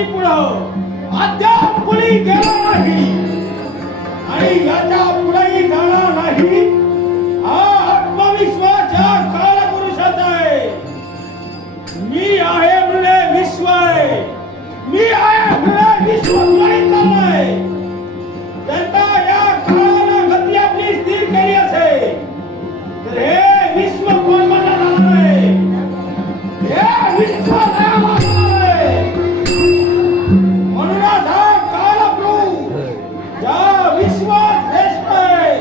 याची पुढं अद्याप कुणी गेला नाही आणि याच्या पुढेही जाणार नाही. हा आत्मविश्वास या कालपुरुषाचा आहे. मी आहे म्हणे विश्व आहे, मी आहे म्हणे विश्व त्वरित चाललंय. जनता या काळानं गती आपली स्थिर केली असेल तर हे विश्व कोण म्हणणार आहे? हे विश्व आहे. म्हणूनच हा कालप्रभू या विश्वात श्रेष्ठ आहे.